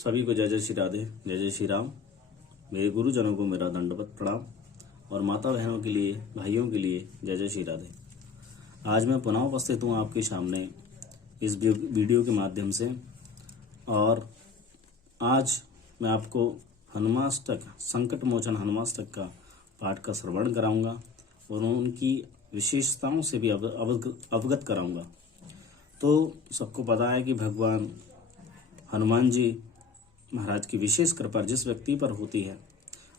सभी को जय जय श्री राधे, जय जय श्री राम। मेरे गुरुजनों को मेरा दंडवत प्रणाम और माता बहनों के लिए, भाइयों के लिए जय जय श्री राधे। आज मैं पुनः उपस्थित हूँ आपके सामने इस वीडियो के माध्यम से और आज मैं आपको हनुमाष्टक, संकट मोचन हनुमाष्टक का पाठ का श्रवण कराऊंगा और उनकी विशेषताओं से भी अवगत कराऊंगा। तो सबको पता है कि भगवान हनुमान जी महाराज की विशेष कृपा जिस व्यक्ति पर होती है,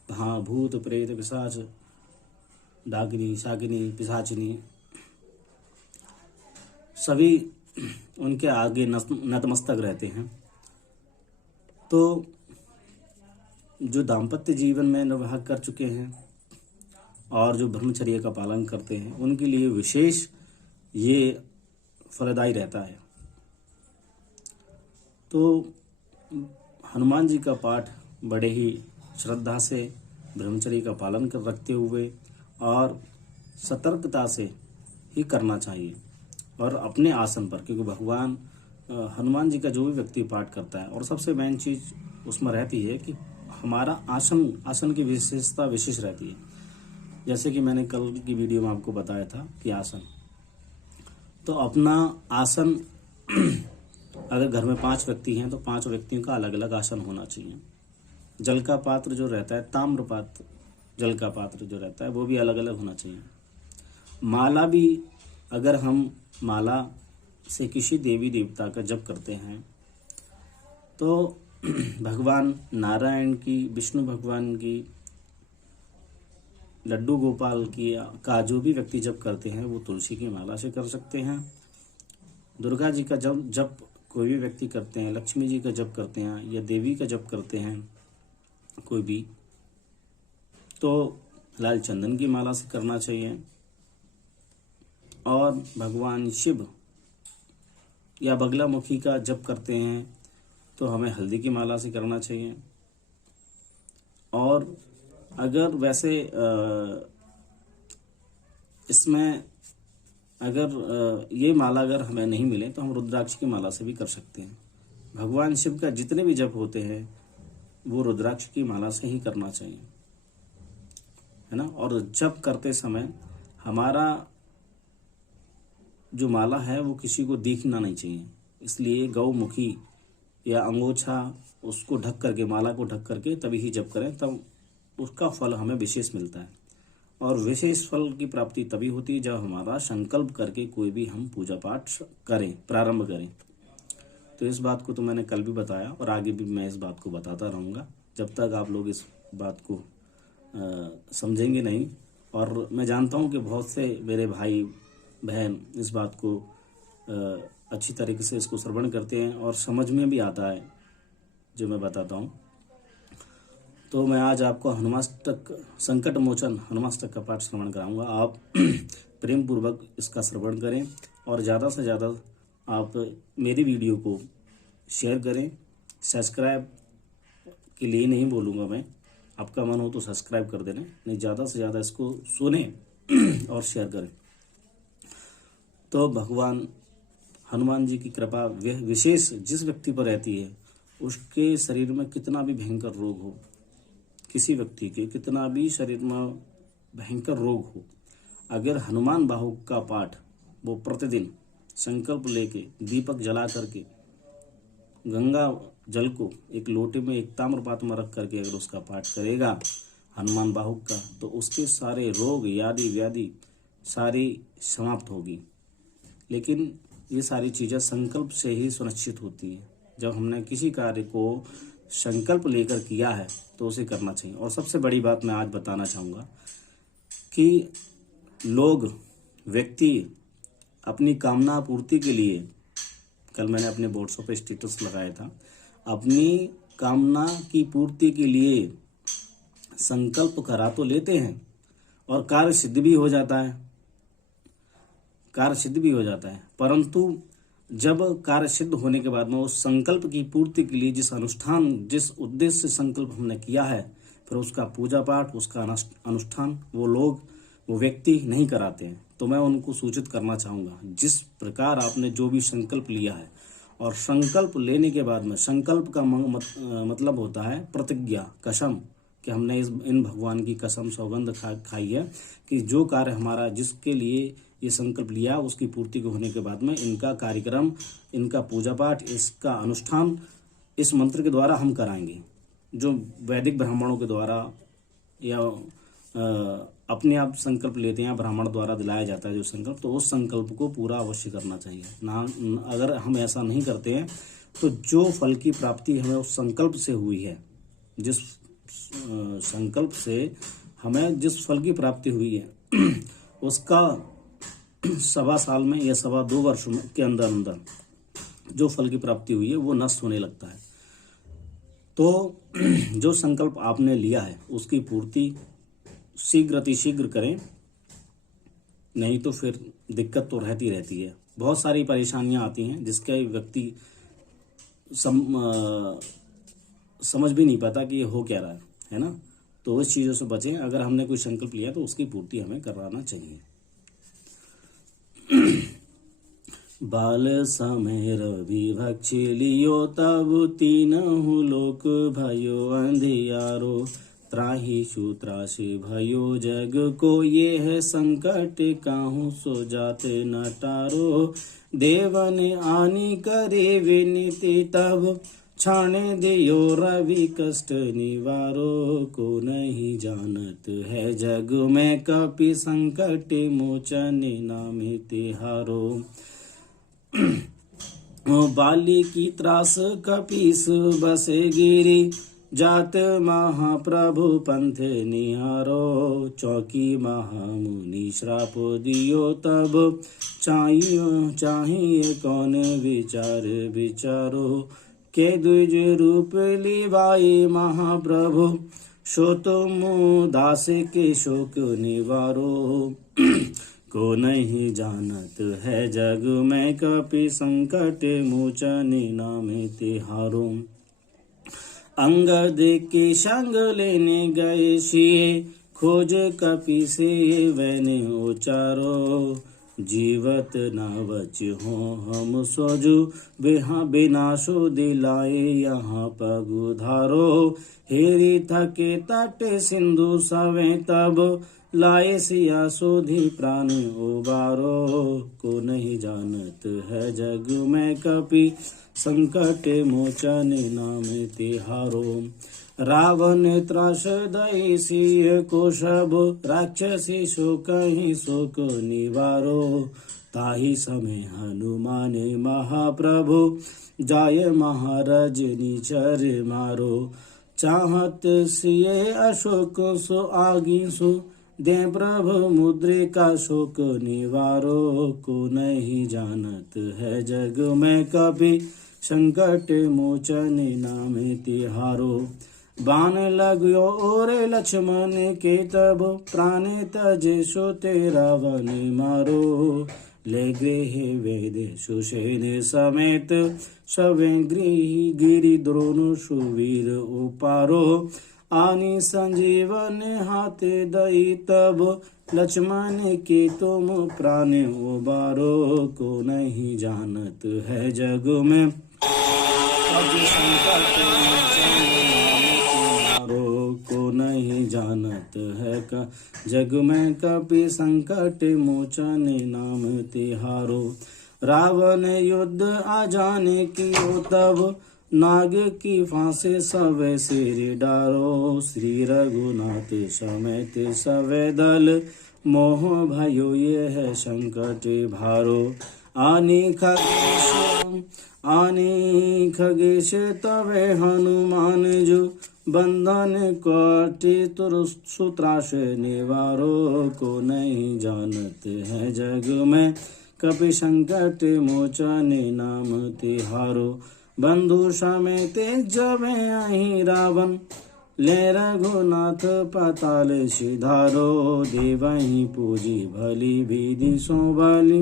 वहाँ भूत प्रेत पिशाच डाकिनी शाकिनी पिशाचिनी सभी उनके आगे नतमस्तक रहते हैं। तो जो दाम्पत्य जीवन में निर्वाह कर चुके हैं और जो ब्रह्मचर्य का पालन करते हैं, उनके लिए विशेष ये फलदायी रहता है। तो हनुमान जी का पाठ बड़े ही श्रद्धा से ब्रह्मचर्य का पालन कर रखते हुए और सतर्कता से ही करना चाहिए और अपने आसन पर, क्योंकि भगवान हनुमान जी का जो भी व्यक्ति पाठ करता है और सबसे मेन चीज उसमें रहती है कि हमारा आसन की विशेषता विशेष रहती है। जैसे कि मैंने कल की वीडियो में आपको बताया था कि आसन, तो अपना आसन अगर घर में 5 व्यक्ति हैं तो 5 व्यक्तियों का अलग अलग आसन होना चाहिए। जल का पात्र जो रहता है, ताम्र पात्र जल का पात्र जो रहता है, वो भी अलग अलग होना चाहिए। माला भी, अगर हम माला से किसी देवी देवता का जप करते हैं तो भगवान नारायण की, विष्णु भगवान की, लड्डू गोपाल की का जो भी व्यक्ति जप करते हैं वो तुलसी की माला से कर सकते हैं। दुर्गा जी का जप कोई भी व्यक्ति करते हैं, लक्ष्मी जी का जप करते हैं या देवी का जप करते हैं कोई भी, तो लाल चंदन की माला से करना चाहिए। और भगवान शिव या बगलामुखी का जप करते हैं तो हमें हल्दी की माला से करना चाहिए। और अगर वैसे इसमें अगर ये माला अगर हमें नहीं मिले तो हम रुद्राक्ष की माला से भी कर सकते हैं। भगवान शिव का जितने भी जप होते हैं वो रुद्राक्ष की माला से ही करना चाहिए, है ना। और जप करते समय हमारा जो माला है वो किसी को दिखना नहीं चाहिए, इसलिए गौमुखी या अंगोछा उसको ढक करके, माला को ढक करके तभी ही जप करें, तब उसका फल हमें विशेष मिलता है। और विशेष फल की प्राप्ति तभी होती है जब हमारा संकल्प करके कोई भी हम पूजा पाठ करें, प्रारंभ करें। तो इस बात को तो मैंने कल भी बताया और आगे भी मैं इस बात को बताता रहूँगा जब तक आप लोग इस बात को समझेंगे नहीं। और मैं जानता हूँ कि बहुत से मेरे भाई बहन इस बात को अच्छी तरीके से इसको श्रवण करते हैं और समझ में भी आता है जो मैं बताता हूँ। तो मैं आज आपको हनुमाष्टक, संकट मोचन हनुमाष्टक का पाठ श्रवण कराऊंगा। आप प्रेम पूर्वक इसका श्रवण करें और ज़्यादा से ज़्यादा आप मेरी वीडियो को शेयर करें। सब्सक्राइब के लिए नहीं बोलूँगा मैं, आपका मन हो तो सब्सक्राइब कर देना, नहीं ज़्यादा से ज़्यादा इसको सुने और शेयर करें। तो भगवान हनुमान जी की कृपा विशेष जिस व्यक्ति पर रहती है, उसके शरीर में कितना भी भयंकर रोग हो, किसी व्यक्ति के कितना भी शरीर में भयंकर रोग हो, अगर हनुमान बाहुक का पाठ वो प्रतिदिन संकल्प लेके दीपक जला करके गंगा जल को एक लोटे में, एक ताम्रपात्र में रख करके अगर उसका पाठ करेगा हनुमान बाहुक का, तो उसके सारे रोग यादि व्याधि सारी समाप्त होगी। लेकिन ये सारी चीज़ें संकल्प से ही सुनिश्चित होती है। जब हमने किसी कार्य को संकल्प लेकर किया है तो उसे करना चाहिए। और सबसे बड़ी बात मैं आज बताना चाहूँगा कि लोग, व्यक्ति अपनी कामना पूर्ति के लिए, कल मैंने अपने व्हाट्सएप पे स्टेटस लगाया था, अपनी कामना की पूर्ति के लिए संकल्प करा तो लेते हैं और कार्य सिद्ध भी हो जाता है, परंतु जब कार्य सिद्ध होने के बाद में उस संकल्प की पूर्ति के लिए जिस उद्देश्य से संकल्प हमने किया है, फिर उसका पूजा पाठ, उसका अनुष्ठान वो व्यक्ति नहीं कराते हैं। तो मैं उनको सूचित करना चाहूँगा, जिस प्रकार आपने जो भी संकल्प लिया है और संकल्प लेने के बाद में, संकल्प का मतलब होता है प्रतिज्ञा, कसम, कि हमने इन भगवान की कसम सौगंध खाई है कि जो कार्य हमारा जिसके लिए ये संकल्प लिया उसकी पूर्ति को होने के बाद में इनका कार्यक्रम, इनका पूजा पाठ, इसका अनुष्ठान इस मंत्र के द्वारा हम कराएंगे। जो वैदिक ब्राह्मणों के द्वारा या अपने आप संकल्प लेते हैं, ब्राह्मण द्वारा दिलाया जाता है जो संकल्प, तो उस संकल्प को पूरा अवश्य करना चाहिए ना। अगर हम ऐसा नहीं करते हैं तो जो फल की प्राप्ति हमें उस संकल्प से हुई है, जिस संकल्प से हमें जिस फल की प्राप्ति हुई है उसका 1.25 साल में या 2.25 वर्ष के अंदर अंदर जो फल की प्राप्ति हुई है वो नष्ट होने लगता है। तो जो संकल्प आपने लिया है उसकी पूर्ति शीघ्र अतिशीघ्र करें, नहीं तो फिर दिक्कत तो रहती रहती है। बहुत सारी परेशानियां आती हैं जिसके व्यक्ति समझ भी नहीं पाता कि ये हो क्या रहा है ना। तो उस चीज़ों से बचें। अगर हमने कोई संकल्प लिया तो उसकी पूर्ति हमें करवाना चाहिए। बाल समय रवि भक्षी लियो तब तीनहु लोक भयो अंधियारो, त्राहि सूत्रासी भयो जग को ये है संकट काहू सो जाते न टारो, देवन आनी करे विनती तब छाने दियो रवि कष्ट निवारो, को नहीं जानत है जग में कपि संकट मोचन नामे तिहारो। बाली की त्रास कपीस बसे गिरी, जात महाप्रभु पंथ निहारो, चौकी महामुनि श्राप दियो तब चाहिए कौन विचार विचारो, के द्विज रूप लिवाई महाप्रभु, सो तुम दास के शोक निवारो, को नहीं जानत है जग में कपि संकट मोचन नामे तिहारो। अंगद के संग लेने गए शिये, खोज कपि से वैने उचारो, जीवत न बच हो हम सोजू, बिनाशो दिलाए यहाँ पग उधारो, हेरी थके तट सिंधु सवे तब, लाए सिया सोधी प्राण उबारो, को नहीं जानत है जग में कपि संकट मोचन नाम तिहारो। रावण त्रास दई सिंह को सब, राक्षसी शोक ही शोक निवारो, ताहि समय हनुमान महाप्रभु, जाय महाराज निचर मारो, चाहत सिए अशोक सो आगी सो, दे प्रभु मुद्रिका शोक निवारो, को नहीं जानत है जग में कभी संकट मोचन नाम तिहारो। बाण लाग्यो ओरे लक्ष्मण के तब, प्राण तजे सो तेरा वन मारो, ले गृह वेद सुसेन समेत, सवे गृह गिरि द्रोण सुवीर उपारो, आनी संजीवन हाथे दई तब, लक्ष्मण के तुम प्राण उबारो, को नहीं जानत है जग में कभी संकट मोचन को नहीं जानत है का जग में कपि संकट मोचन नाम तिहारो। रावण युद्ध आ जाने की तब, नाग की फांसे सवे सिर डारो, श्री रघुनाथ समेत सवे दल, मोह भयो ये है संकट भारो। आनी खगेश तवे हनुमान जो, बंधन काटे तुर सूत्राश निवारो, को नहीं जानत है जग में कपि संकट मोचन नाम तिहारो। बंधु समेत जबे अहि रावण, ले रघुनाथ पाताल सिधारो, देवहि पूजी भली विधि सो बलि,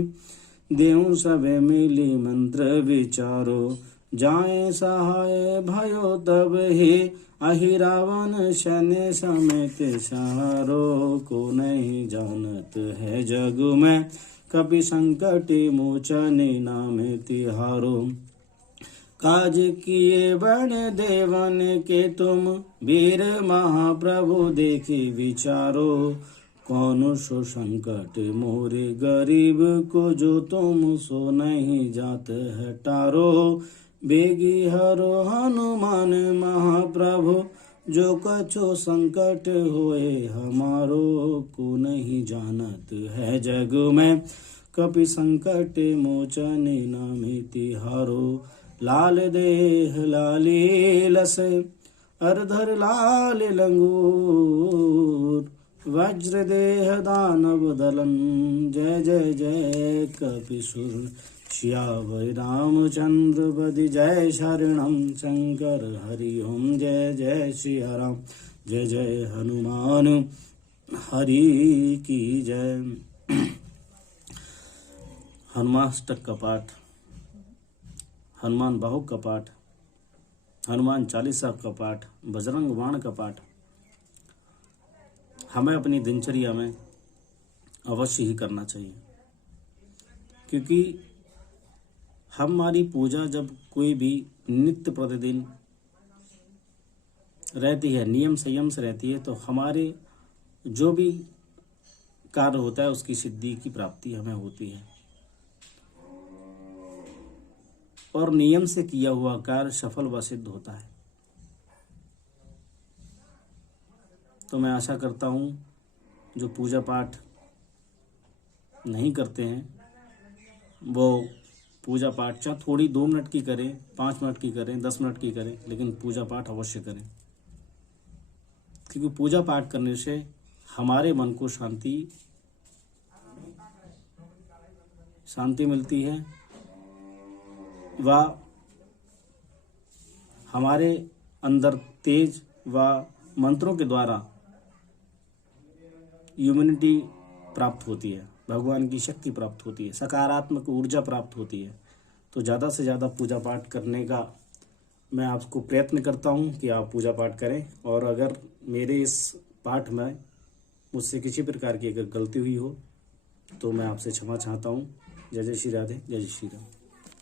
देहु सबे मिली मंत्र विचारो, जाए सहाय भयो तब हे, अहि रावण सैन्य समेत सहारो, को नहीं जानत है जग में कपि संकट मोचन नाम तिहारो। काज किए बन देवन के तुम, वीर महाप्रभु देखी विचारो। कौन सो संकट मोरे गरीब को, जो तुम सो नहीं जात है टारो। बेगी हरो हनुमान महाप्रभु, जो कछो संकट होए हमारो। को नहीं जानत है जग में, कपि संकट मोचन नाम तिहारो। लाल देह लाली लस, अरधर लाल लंगूर। वज्र देह दानव दलन, जय जय जय कपिसुर। श्यावै रामचंद्र बदि जय शरणम, शंकर हरि ओम जय जय श्री राम। जय जय हनुमान हरि की जय। हनुमाष्टक का पाठ, हनुमान बाहुक का पाठ, हनुमान चालीसा का पाठ, बजरंग बाण का पाठ हमें अपनी दिनचर्या में अवश्य ही करना चाहिए। क्योंकि हमारी पूजा जब कोई भी नित्य प्रतिदिन रहती है, नियम संयम से रहती है, तो हमारे जो भी कार्य होता है उसकी सिद्धि की प्राप्ति हमें होती है। और नियम से किया हुआ कार्य सफल व सिद्ध होता है। तो मैं आशा करता हूँ जो पूजा पाठ नहीं करते हैं वो पूजा पाठ चाहे थोड़ी 2 मिनट की करें, 5 मिनट की करें, 10 मिनट की करें, लेकिन पूजा पाठ अवश्य करें। क्योंकि पूजा पाठ करने से हमारे मन को शांति मिलती है व हमारे अंदर तेज व मंत्रों के द्वारा इम्यूनिटी प्राप्त होती है, भगवान की शक्ति प्राप्त होती है, सकारात्मक ऊर्जा प्राप्त होती है। तो ज़्यादा से ज़्यादा पूजा पाठ करने का मैं आपको प्रयत्न करता हूँ कि आप पूजा पाठ करें। और अगर मेरे इस पाठ में मुझसे किसी प्रकार की अगर गलती हुई हो तो मैं आपसे क्षमा चाहता हूँ। जय जय श्री राधे, जय जय श्री राम।